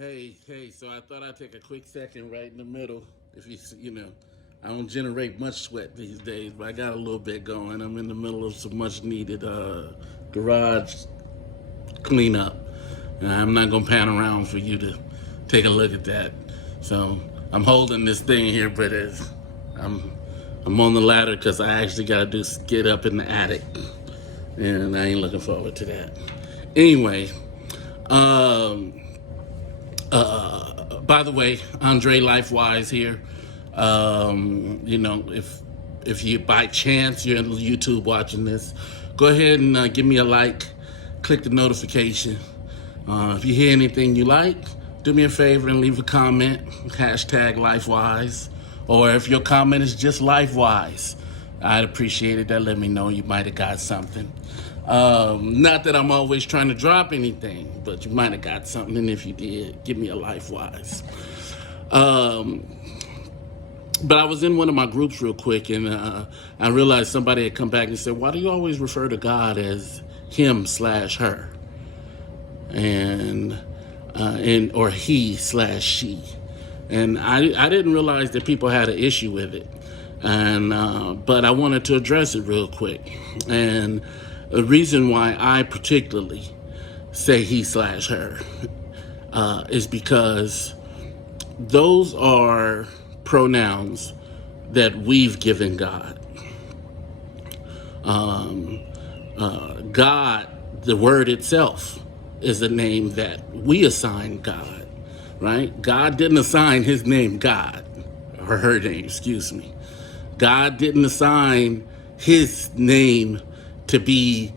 Hey, so I thought I'd take a quick second right in the middle. If I don't generate much sweat these days, but I got a little bit going. I'm in the middle of some much needed garage cleanup. And I'm not going to pan around for you to take a look at that. So I'm holding this thing here, but I'm, I'm on the ladder because I actually got to get up in the attic. And I ain't looking forward to that. Anyway, um, by the way, Andre LifeWise here. If you by chance you're on YouTube watching this, go ahead and give me a like, click the notification. If you hear anything you like, do me a favor and leave a comment, hashtag LifeWise. Or if your comment is just LifeWise, I'd appreciate it. That let me know you might have got something. Not that I'm always trying to drop anything, but you might have got something, and if you did, give me a LifeWise. But I was in one of my groups real quick, and I realized somebody had come back and said, "Why do you always refer to God as him/her, and or he/she?" And I didn't realize that people had an issue with it, and but I wanted to address it real quick. And the reason why I particularly say he/her is because those are pronouns that we've given God. God, the word itself, is a name that we assign God, right? God didn't assign his name God, or her name, excuse me. God didn't assign his name to be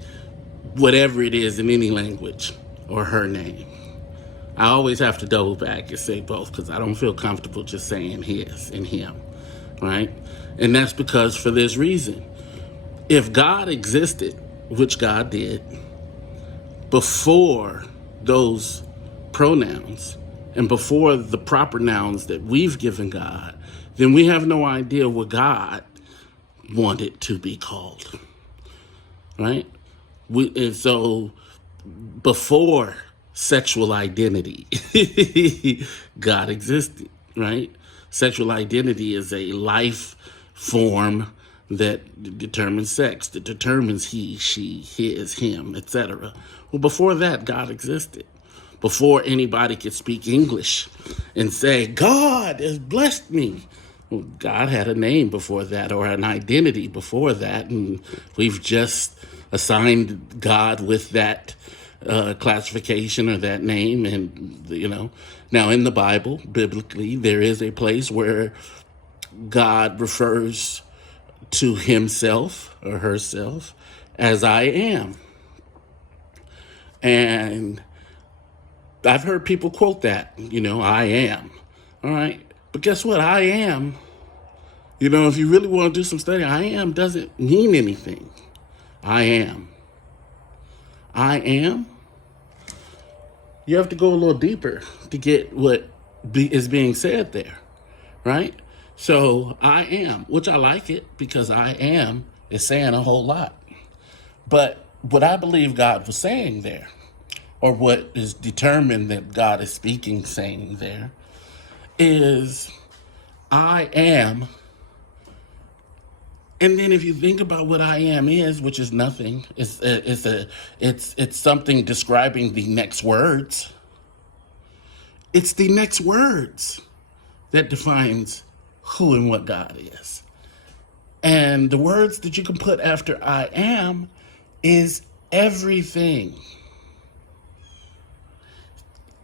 whatever it is in any language, or her name. I always have to double back and say both because I don't feel comfortable just saying his and him, right? And that's because for this reason. If God existed, which God did, before those pronouns and before the proper nouns that we've given God, then we have no idea what God wanted to be called, right? And so before sexual identity, God existed, right? Sexual identity is a life form that determines sex, that determines he, she, his, him, etc. Well, before that, God existed. Before anybody could speak English and say, God has blessed me. Well, God had a name before that, or an identity before that, and we've just assigned God with that classification or that name. And now in the Bible, biblically, there is a place where God refers to himself or herself as I am. And I've heard people quote that, I am. All right. But guess what? I am, if you really want to do some study, I am doesn't mean anything. I am. I am. You have to go a little deeper to get what is being said there, right? So I am, which I like it because I am is saying a whole lot. But what I believe God was saying there, or what is determined that God is speaking, saying there, is I am. And then if you think about what I am is, which is nothing, it's something describing the next words. It's the next words that defines who and what God is. And the words that you can put after I am is everything.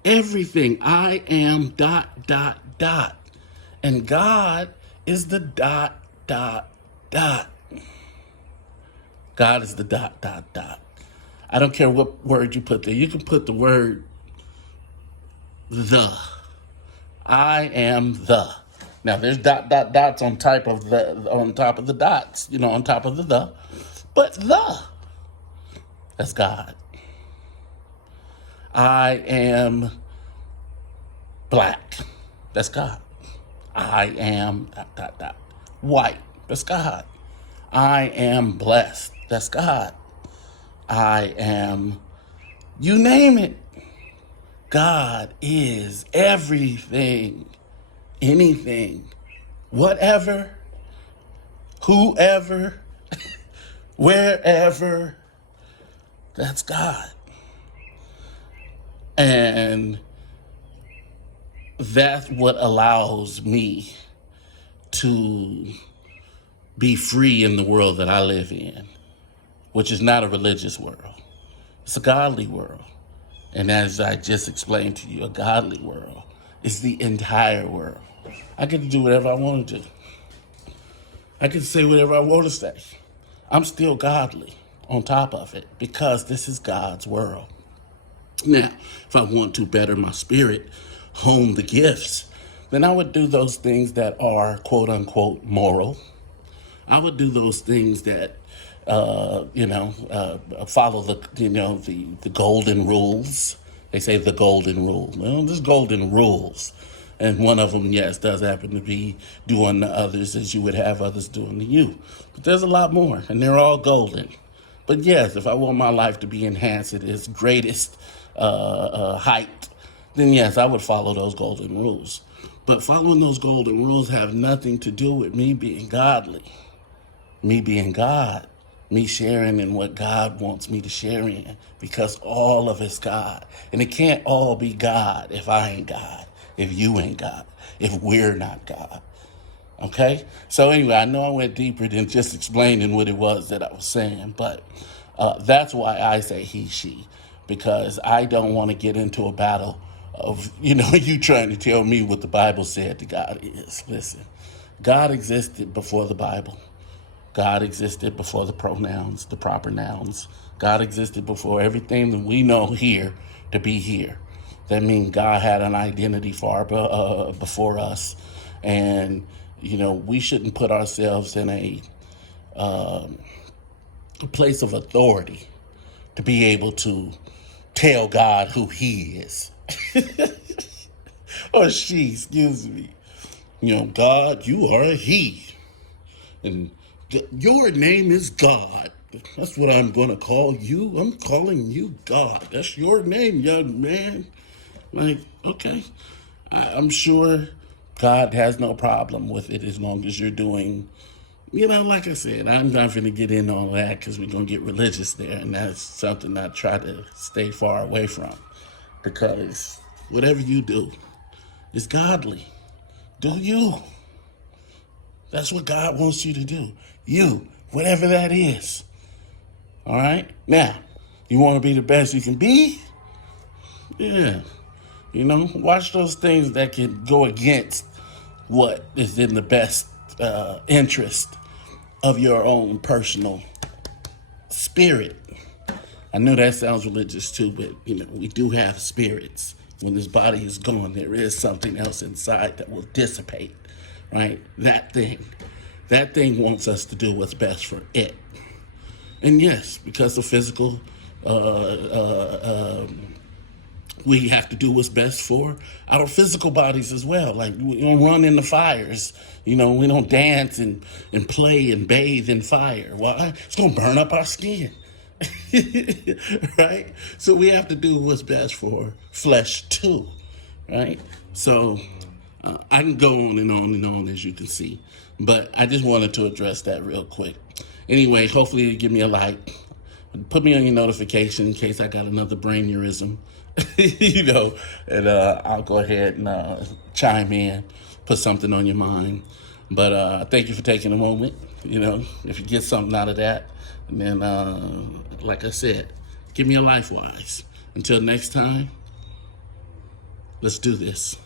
Everything. I am ... And God is the ... God is the ... I don't care what word you put there. You can put the word the. I am the. Now there's ... dots on top of the dots, on top of the. But that's God. I am black. That's God. I am ... white. That's God. I am blessed. That's God. I am, you name it. God is everything, anything, whatever, whoever, wherever. That's God. And that's what allows me to be free in the world that I live in, which is not a religious world. It's a godly world. And as I just explained to you, a godly world is the entire world. I get to do whatever I want to do. I get to say whatever I want to say. I'm still godly on top of it because this is God's world. Now, if I want to better my spirit, hone the gifts, then I would do those things that are quote unquote moral. I would do those things that, follow the golden rules. They say the golden rule. Well, there's golden rules. And one of them, yes, does happen to be doing to others as you would have others doing to you. But there's a lot more, and they're all golden. But yes, if I want my life to be enhanced at its greatest height, then yes, I would follow those golden rules. But following those golden rules have nothing to do with me being godly. Me being God, me sharing in what God wants me to share in, because all of it's God. And it can't all be God if I ain't God, if you ain't God, if we're not God. Okay? So anyway, I know I went deeper than just explaining what it was that I was saying, but that's why I say he, she, because I don't want to get into a battle of, you trying to tell me what the Bible said that God is. Listen, God existed before the Bible. God existed before the pronouns, the proper nouns. God existed before everything that we know here to be here. That means God had an identity far before us. And, we shouldn't put ourselves in a place of authority to be able to tell God who he is. Or she, excuse me. God, you are a he. And your name is God. That's what I'm going to call you. I'm calling you God. That's your name, young man. Like, okay. I'm sure God has no problem with it as long as you're doing, like I said, I'm not going to get into all that because we're going to get religious there. And that's something I try to stay far away from. Because whatever you do is godly. Do you. That's what God wants you to do. You, whatever that is. All right? Now, you want to be the best you can be? Yeah. Watch those things that can go against what is in the best interest of your own personal spirit. I know that sounds religious too, but, we do have spirits. When this body is gone, there is something else inside that will dissipate. Right? That thing wants us to do what's best for it. And yes, because of physical, we have to do what's best for our physical bodies as well. Like, we don't run in the fires. We don't dance and play and bathe in fire. Why? It's going to burn up our skin. Right? So we have to do what's best for flesh too. Right? So I can go on and on and on, as you can see. But I just wanted to address that real quick. Anyway, hopefully you give me a like. Put me on your notification in case I got another brainurism. And I'll go ahead and chime in, put something on your mind. But thank you for taking a moment. If you get something out of that, and then, like I said, give me a LifeWise. Until next time, let's do this.